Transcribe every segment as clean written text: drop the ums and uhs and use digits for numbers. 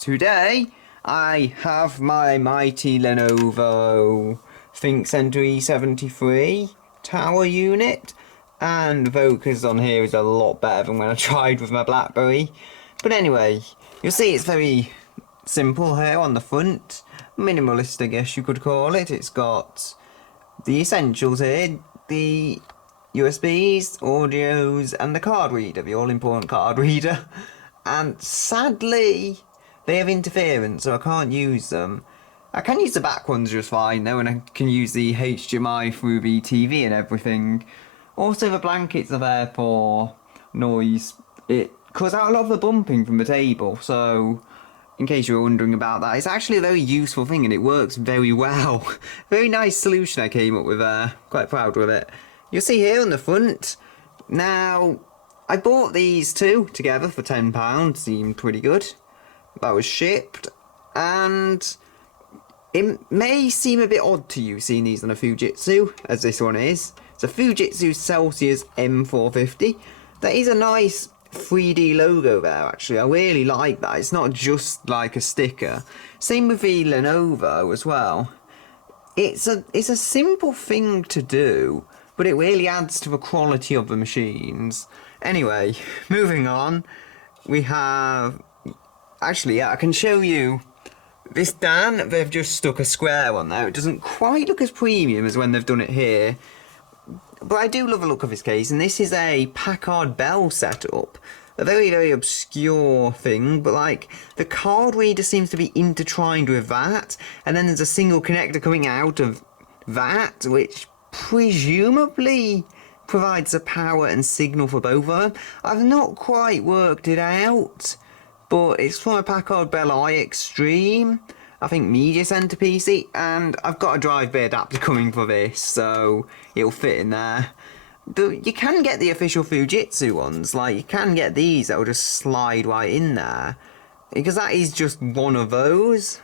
Today, I have my mighty Lenovo ThinkCentre E73 tower unit, and the focus on here is a lot better than when I tried with my BlackBerry. But anyway, you'll see it's very simple here on the front, minimalist I guess you could call it. It's got the essentials here, the USBs, audios, and the card reader, the all-important card reader. And sadly, they have interference, so I can't use them. I can use the back ones just fine though, and I can use the HDMI through the TV and everything. Also, the blankets are there for noise. It cuts out a lot of the bumping from the table, so in case you were wondering about that, it's actually a very useful thing and it works very well. Very nice solution I came up with there. Quite proud with it. You'll see here on the front. Now, I bought these two together for £10. Seemed pretty good. That was shipped, and it may seem a bit odd to you seeing these on a Fujitsu, as this one is. It's a Fujitsu Celsius M450. That is a nice 3D logo there, actually. I really like that. It's not just like a sticker. Same with the Lenovo as well. It's a simple thing to do, but it really adds to the quality of the machines. Anyway, moving on, we have... Actually, yeah, I can show you this Dan. They've just stuck a square on there. It doesn't quite look as premium as when they've done it here, but I do love the look of this case. And this is a Packard Bell setup. A very, very obscure thing, but like the card reader seems to be intertwined with that, and then there's a single connector coming out of that, which presumably provides the power and signal for both of them. I've not quite worked it out, but it's from a Packard Bell I Extreme, I think Media Center PC, and I've got a drive bay adapter coming for this, so it'll fit in there. You can get the official Fujitsu ones, like you can get these that will just slide right in there, because that is just one of those,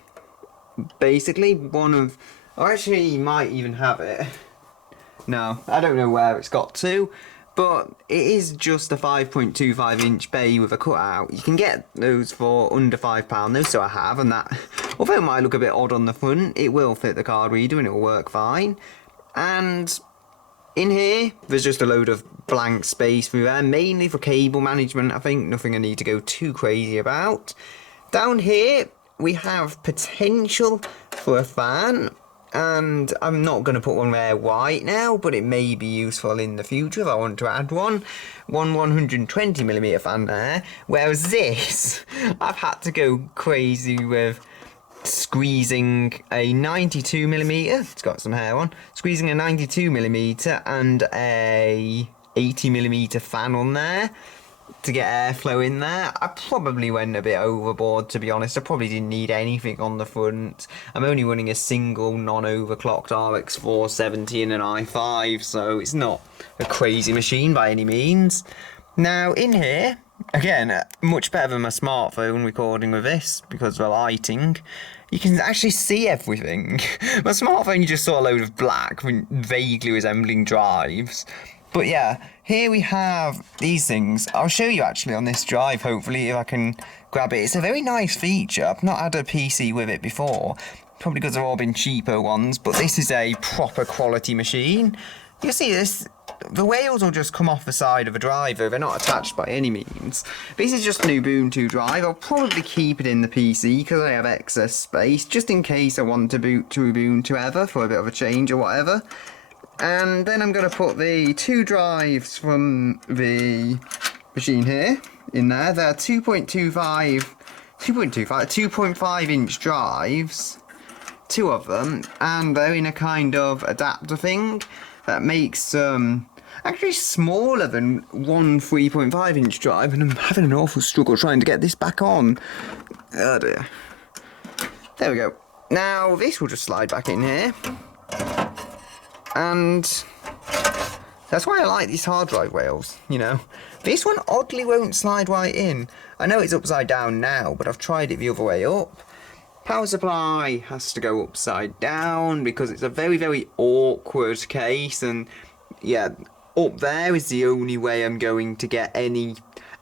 basically one of, or actually you might even have it. No, I don't know where it's got to, but it is just a 5.25 inch bay with a cutout. You can get those for under £5, those so I have, and that, although it might look a bit odd on the front, it will fit the card reader and it will work fine. And in here, there's just a load of blank space through there, mainly for cable management, I think, nothing I need to go too crazy about. Down here, we have potential for a fan. And I'm not going to put one there right now, but it may be useful in the future if I want to add one. One 120mm fan there. Whereas this, I've had to go crazy with squeezing a 92mm. It's got some hair on. Squeezing a 92mm and a 80mm fan on there to get airflow in there. I probably went a bit overboard, to be honest. I probably didn't need anything on the front. I'm only running a single non-overclocked RX 470 and an i5, so it's not a crazy machine by any means. Now in here, again, much better than my smartphone recording with this because of the lighting. You can actually see everything. My smartphone, you just saw a load of black, vaguely resembling drives. But yeah, here we have these things. I'll show you actually on this drive, hopefully, if I can grab it. It's a very nice feature. I've not had a PC with it before, probably because they've all been cheaper ones, but this is a proper quality machine. You'll see this, the rails will just come off the side of a drive, though they're not attached by any means. This is just an Ubuntu drive. I'll probably keep it in the PC because I have excess space, just in case I want to boot to Ubuntu ever for a bit of a change or whatever. And then I'm going to put the two drives from the machine here in there. They're 2.5 inch drives, two of them, and they're in a kind of adapter thing that makes actually smaller than one 3.5 inch drive, and I'm having an awful struggle trying to get this back on. Oh dear. There we go. Now this will just slide back in here. And that's why I like these hard drive rails, you know. This one oddly won't slide right in. I know it's upside down now, but I've tried it the other way up. Power supply has to go upside down because it's a very, very awkward case. And yeah, up there is the only way I'm going to get any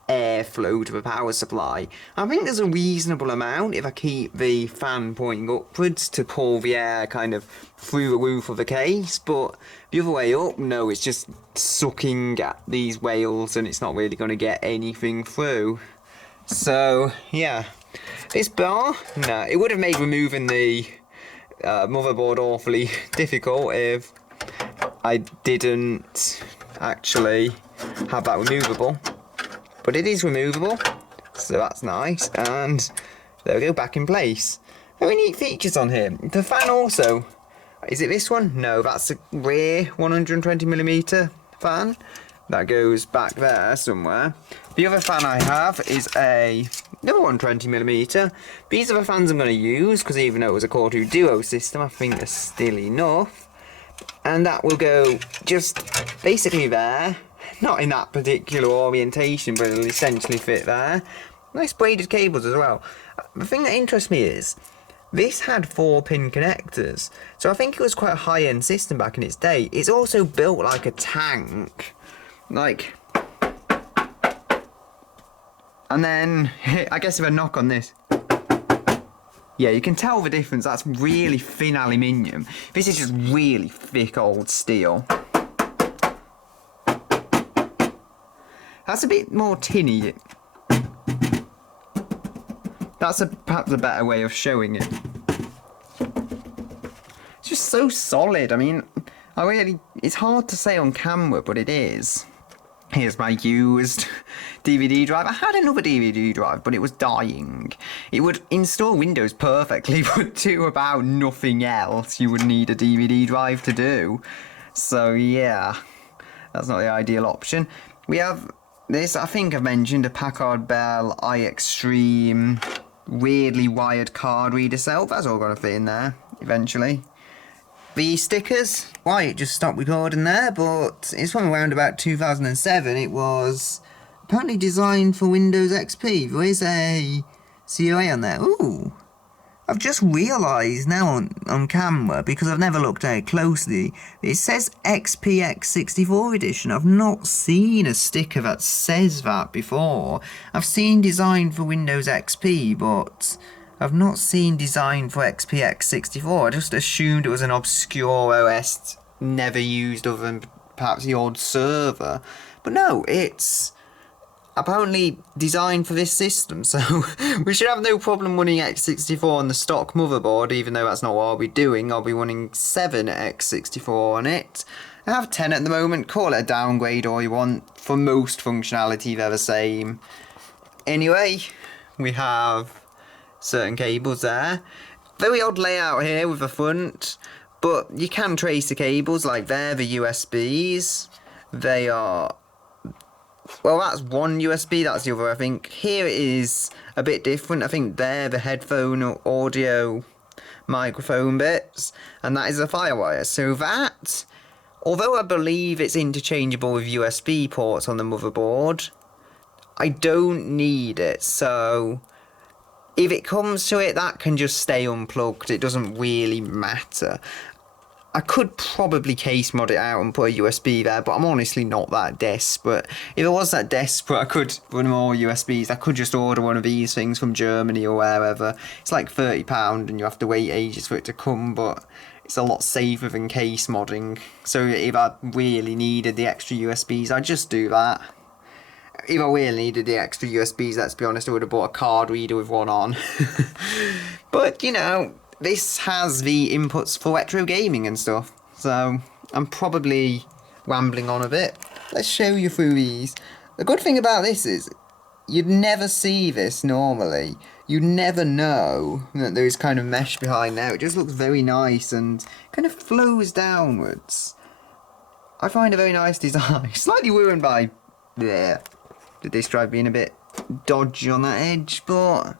airflow to the power supply. I think there's a reasonable amount if I keep the fan pointing upwards to pull the air kind of through the roof of the case, but the other way up, no, it's just sucking at these whales and it's not really going to get anything through. So, yeah. This bar, no, it would have made removing the motherboard awfully difficult if I didn't actually have that removable. But it is removable, so that's nice, and there we go, back in place. Very neat features on here. The fan also, is it this one? No, that's a rear 120mm fan. That goes back there somewhere. The other fan I have is another 120mm. These are the fans I'm going to use, because even though it was a Core 2 Duo system, I think they're still enough. And that will go just basically there. Not in that particular orientation, but it'll essentially fit there. Nice braided cables as well. The thing that interests me is, this had 4-pin connectors. So I think it was quite a high-end system back in its day. It's also built like a tank. Like... And then, I guess if I knock on this... Yeah, you can tell the difference. That's really thin aluminium. This is just really thick old steel. That's a bit more tinny. That's perhaps a better way of showing it. It's just so solid. I mean, it's hard to say on camera, but it is. Here's my used DVD drive. I had another DVD drive, but it was dying. It would install Windows perfectly, but do about nothing else you would need a DVD drive to do. So yeah, that's not the ideal option. We have this, I think I've mentioned, a Packard Bell iExtreme weirdly wired card reader cell. That's all going to fit in there eventually. The stickers, why it just stopped recording there, but it's from around about 2007. It was apparently designed for Windows XP. There is a COA on there. Ooh, I've just realised now on camera, because I've never looked at it closely, it says XPX64 edition. I've not seen a sticker that says that before. I've seen designed for Windows XP, but I've not seen design for XPX64. I just assumed it was an obscure OS never used other than perhaps the odd server. But no, it's apparently designed for this system, so we should have no problem running x64 on the stock motherboard, even though that's not what I'll be doing. I'll be running 7 x64 on it. I have 10 at the moment. Call it a downgrade all you want. For most functionality, they're the same. Anyway, we have certain cables there. Very odd layout here with the front, but you can trace the cables. Like they're the USBs. They are, well, that's one USB, that's the other, I think. Here it is a bit different. I think they're the headphone or audio microphone bits, and that is a FireWire. So that, although I believe it's interchangeable with USB ports on the motherboard, I don't need it. So if it comes to it, that can just stay unplugged. It doesn't really matter. I could probably case mod it out and put a USB there, but I'm honestly not that desperate. If I was that desperate, I could run more USBs. I could just order one of these things from Germany or wherever. It's like £30 and you have to wait ages for it to come, but it's a lot safer than case modding. So if I really needed the extra USBs, I'd just do that. If I really needed the extra USBs, let's be honest, I would have bought a card reader with one on. But, you know, this has the inputs for retro gaming and stuff. So, I'm probably rambling on a bit. Let's show you through these. The good thing about this is, you'd never see this normally. You never know that there's kind of mesh behind there. It just looks very nice and kind of flows downwards. I find a very nice design. Slightly ruined by the disk drive being a bit dodgy on that edge, but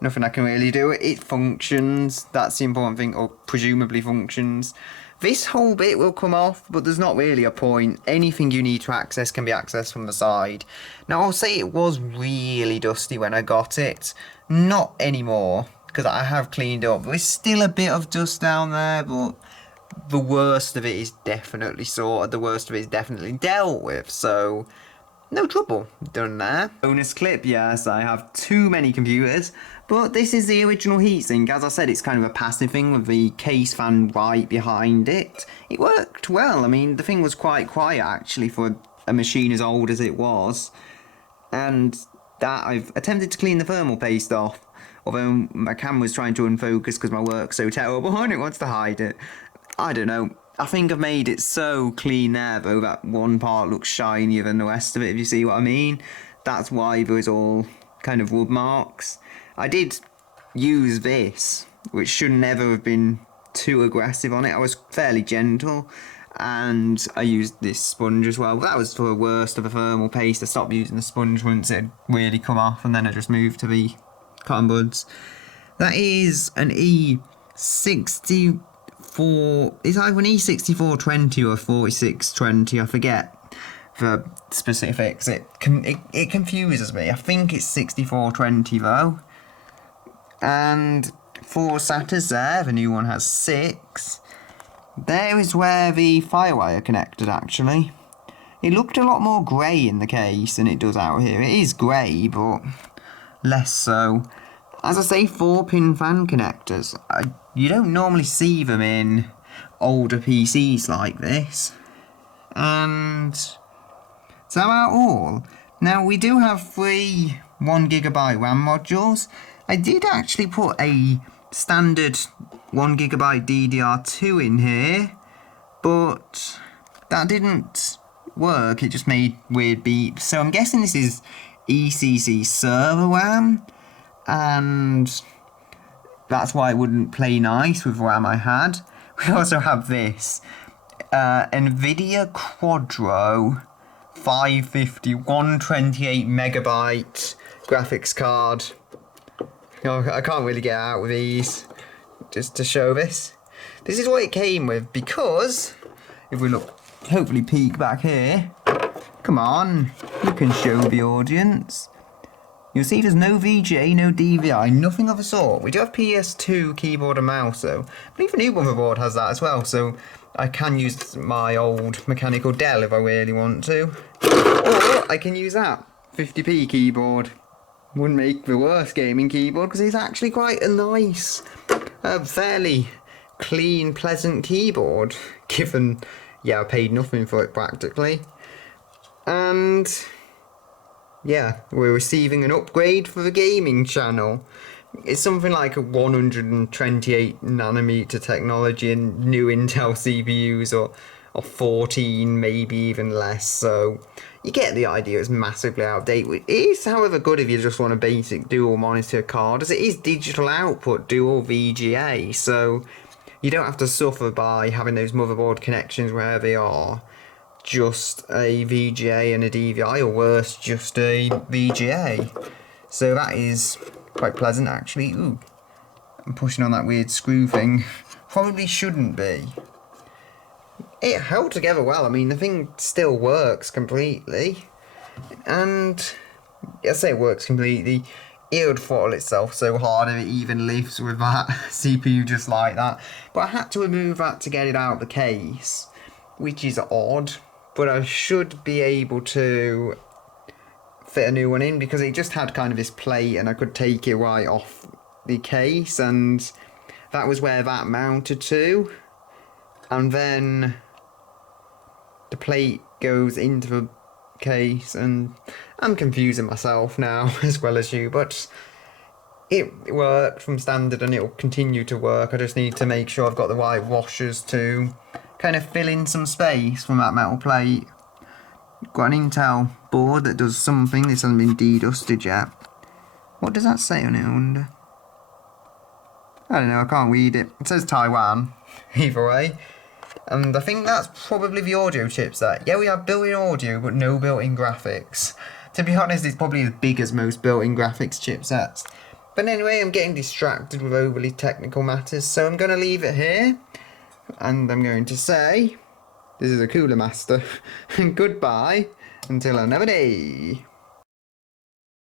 nothing I can really do. It functions. That's the important thing, or presumably functions. This whole bit will come off, but there's not really a point. Anything you need to access can be accessed from the side. Now, I'll say it was really dusty when I got it. Not anymore, because I have cleaned up. There's still a bit of dust down there, but the worst of it is definitely sorted. The worst of it is definitely dealt with, so no trouble done there. Bonus clip, yes, I have too many computers, but this is the original heatsink. As I said, it's kind of a passive thing with the case fan right behind it. It worked well. I mean, the thing was quite quiet actually for a machine as old as it was. And that I've attempted to clean the thermal paste off, although my camera's trying to unfocus because my work's so terrible and it wants to hide it. I don't know. I think I've made it so clean there, though, that one part looks shinier than the rest of it, if you see what I mean. That's why there's all kind of wood marks. I did use this, which should never have been too aggressive on it. I was fairly gentle, and I used this sponge as well. That was for the worst of the thermal paste. I stopped using the sponge once it had really come off, and then I just moved to the cotton buds. That is an E64. It's either an E6420 or 4620, I forget the specifics. It confuses me. I think it's 6420 though. And 4 SATAs there, the new one has 6. There is where the firewire connected actually. It looked a lot more grey in the case than it does out here. It is grey, but less so. As I say, 4-pin fan connectors. You don't normally see them in older PCs like this. And that's about all. Now, we do have 3 1GB RAM modules. I did actually put a standard 1GB DDR2 in here, but that didn't work. It just made weird beeps. So I'm guessing this is ECC server RAM, and that's why it wouldn't play nice with RAM I had. We also have this NVIDIA Quadro 550 128MB graphics card. I can't really get out with these, just to show this. This is what it came with, because if we look, hopefully peek back here, come on, you can show the audience. You'll see there's no VGA, no DVI, nothing of the sort. We do have PS2 keyboard and mouse though. I believe the new motherboard has that as well, so I can use my old mechanical Dell if I really want to. Or I can use that 50p keyboard. Wouldn't make the worst gaming keyboard because it's actually quite a nice, fairly clean, pleasant keyboard, given, yeah, I paid nothing for it practically. And yeah, we're receiving an upgrade for the gaming channel. It's something like a 128nm technology and new Intel CPUs, or 14, maybe even less, so you get the idea. It's massively outdated. It is, however, good if you just want a basic dual monitor card, as it is digital output dual VGA, so you don't have to suffer by having those motherboard connections where they are just a VGA and a DVI, or worse, just a VGA. So that is quite pleasant actually. Ooh, I'm pushing on that weird screw thing. Probably shouldn't be. It held together well. I mean, the thing still works completely. And I say it works completely. It would throttle itself so hard if it even lifts with that CPU just like that. But I had to remove that to get it out of the case, which is odd. But I should be able to fit a new one in, because it just had kind of this plate and I could take it right off the case, and that was where that mounted to. And then the plate goes into the case, and I'm confusing myself now as well as you, but it worked from standard and it will continue to work. I just need to make sure I've got the right washers to kind of fill in some space from that metal plate. Got an Intel board that does something. This hasn't been dedusted yet. What does that say on it, I wonder? I don't know, I can't read it. It says Taiwan, either way. And I think that's probably the audio chipset. Yeah, we have built-in audio, but no built-in graphics. To be honest, it's probably as big as most built-in graphics chipsets. But anyway, I'm getting distracted with overly technical matters, so I'm going to leave it here. And I'm going to say, this is a Cooler Master, and goodbye until another day.